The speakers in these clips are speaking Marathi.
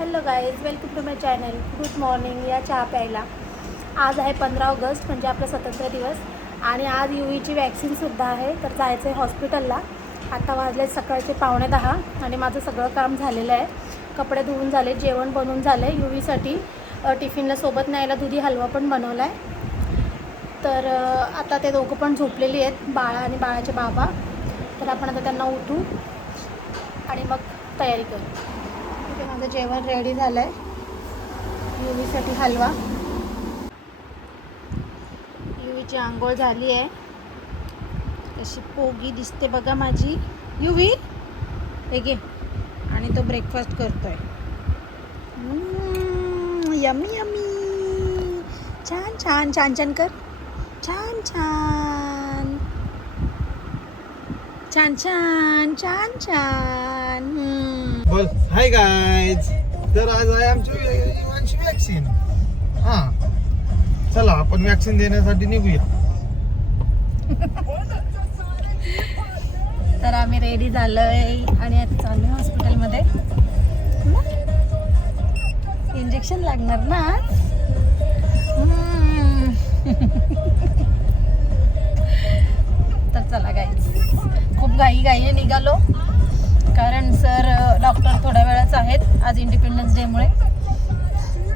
Hello guys, welcome to my channel. Good morning. या चहा प्यायला. आज आहे 15 ऑगस्ट, म्हणजे आपला स्वतंत्र दिवस. आणि आज UVची वॅक्सिनसुद्धा आहे. तर जायचं आहे हॉस्पिटलला. आता वाजले सकाळचे 9:15 आणि माझं सगळं काम झालेलं आहे. कपडे धुवून झाले, जेवण बनवून झालं आहे. UVसाठी टिफिनला सोबत न्यायला दुधी हलवा पण बनवला आहे. तर आता ते दोघं पण झोपलेली आहेत, बाळा आणि बाळाचे बाबा. तर आपण आता त्यांना उठू आणि मग तयारी करू. माझं जेवण रेडी झालं आहे. UVसाठी हलवा. UVची आंघोळ झाली आहे. कशी पोगी दिसते बघा माझी UV. हे घे. आणि तो ब्रेकफास्ट करतोय. Yummy yummy. छान छान छान छान कर. छान छान छान छान छान छान. बोल हाय गाईज. तर आज आहे आमची युवांची वॅक्सिन. चला आपण वॅक्सिन देण्यासाठी निघूया. तर आम्ही रेडी झालोय आणि आता चाललोय हॉस्पिटलमध्ये. इंजेक्शन लागणार ना. तर चला गाईज, खूप घाईने निघालो कारण सर डॉक्टर थोड्या वेळाच आहेत आज इंडिपेंडन्स डेमुळे.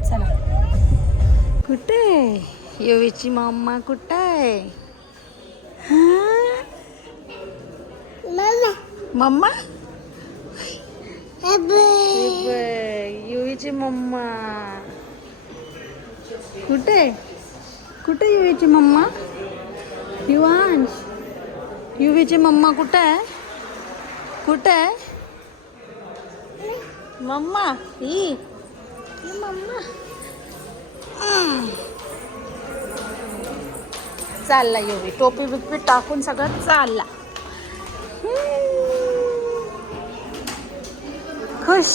चला. कुठे युवीची मम्मा कुठे आहे? मम्मा युवीची मम्मा कुठे? कुठे युवीची मम्मा? युवांश, युवीची मम्मा कुठे आहे? कुठे आहे मम्मा? ही मम्मा. चालला युवी, टोपी बिपी टाकून सगळं चालला. खुश.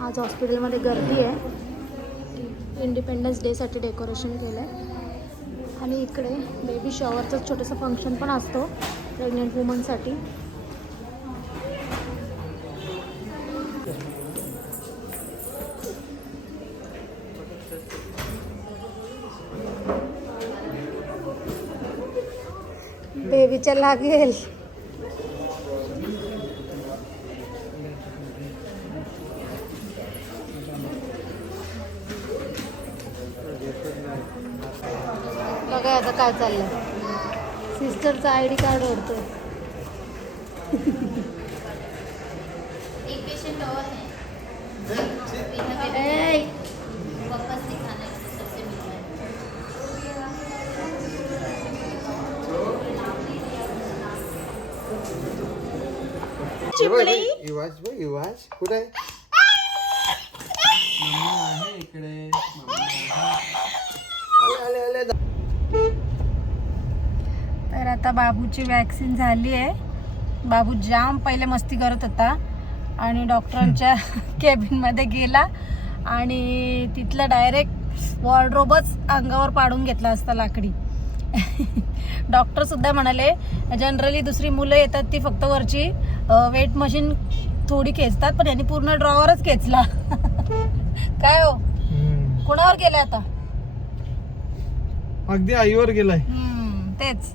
आज हॉस्पिटलमध्ये गर्दी आहे. इंडिपेंडन्स डेसाठी डेकोरेशन केलं आहे. आणि इकडे बेबी शॉवरचं छोटंसं फंक्शन पण असतो प्रेग्नंट वुमनसाठी. बेबीच्या लागेल. बघा आता काय चाललंय. सिस्टरचा ID कार्ड ओढतोय. एक पेशेंट और है, वापस दिखाना है, सबसे मिलना चिमणी. युवाश कुठे आहे? मम्मा आहे इकडे. आले. तर आता बाबूची वॅक्सिन झाली आहे. बाबू जाम पहिले मस्ती करत होता आणि डॉक्टरांच्या केबिनमध्ये गेला आणि तिथलं डायरेक्ट वॉर्डरोबच अंगावर पाडून घेतला असता लाकडी. डॉक्टरसुद्धा म्हणाले जनरली दुसरी मुलं येतात ती फक्त वरची वेट मशीन थोडी खेचतात, पण यांनी पूर्ण ड्रॉवरच खेचला. काय हो, कोणावर गेलाय आता? अगदी आईवर गेलाय. तेच.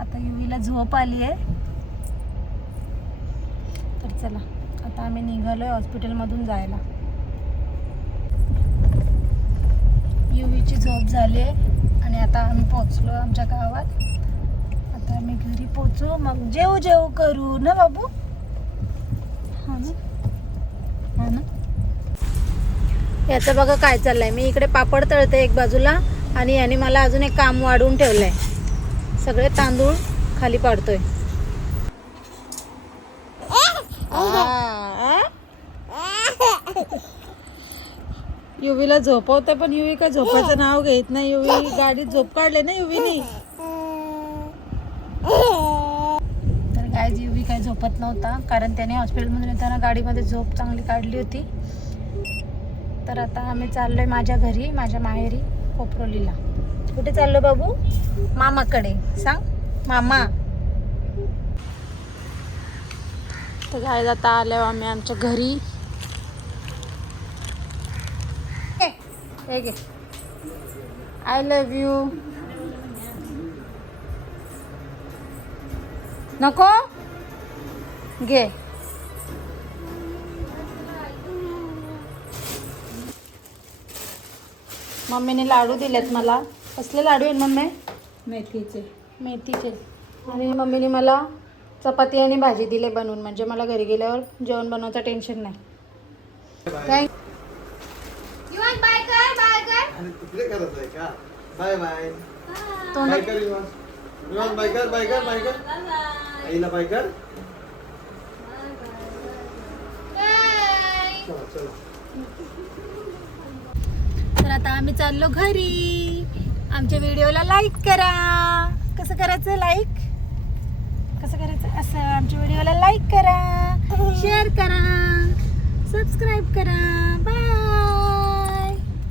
आता युवीला झोप आली आहे. तर चला आता आम्ही निघालोय हॉस्पिटलमधून जायला. युवीची झोप झाली आहे आणि आता आम्ही पोचलो आमच्या गावात. आता आम्ही घरी पोचू, मग जेव करू ना बाबू. हा ना. याचं बघा काय चाललंय. मी इकडे पापड तळते एक बाजूला आणि याने मला अजून एक काम वाढवून ठेवलंय. सगळे तांदूळ खाली पाडतोय. युवीला झोपवते पण युवी काय झोपायचं नाव घेत नाही. युवी गाडीत झोप काढले ना युवीने. तर गाईज युवी काही झोपत नव्हता, कारण त्याने हॉस्पिटलमधून येताना गाडीमध्ये झोप चांगली काढली होती. तर आता आम्ही चाललो आहे माझ्या घरी, माझ्या माहेरी कोपरोलीला. कुठे चाललो बाबू? मामाकडे. सांग मामा. तर गाय आता आलो आम्ही आमच्या घरी. हे घे, आय लव्ह यू. नको घे. मम्मीने लाडू दिलेत मला. कसले लाडू आहेत मम्मी? मेथीचे. आणि मम्मीने मला चपाती आणि भाजी दिले बनवून, म्हणजे मला घरी गेल्यावर जेवण बनवायचं टेन्शन नाही. Thank You want burger? Burger? आणि तिकडे करत आहे का? Bye bye. तोंड बाय कर विमान. विमान बाय कर, बाय कर, बाय कर. Bye bye. आईला बाय कर. Bye. चला चला. तर आता आम्ही चाललो घरी. आमच्या व्हिडिओला लाईक करा. कसं करायचं लाईक? कसं करायचं? असं आमच्या व्हिडिओला लाईक करा, शेअर करा, सबस्क्राईब करा. बाय.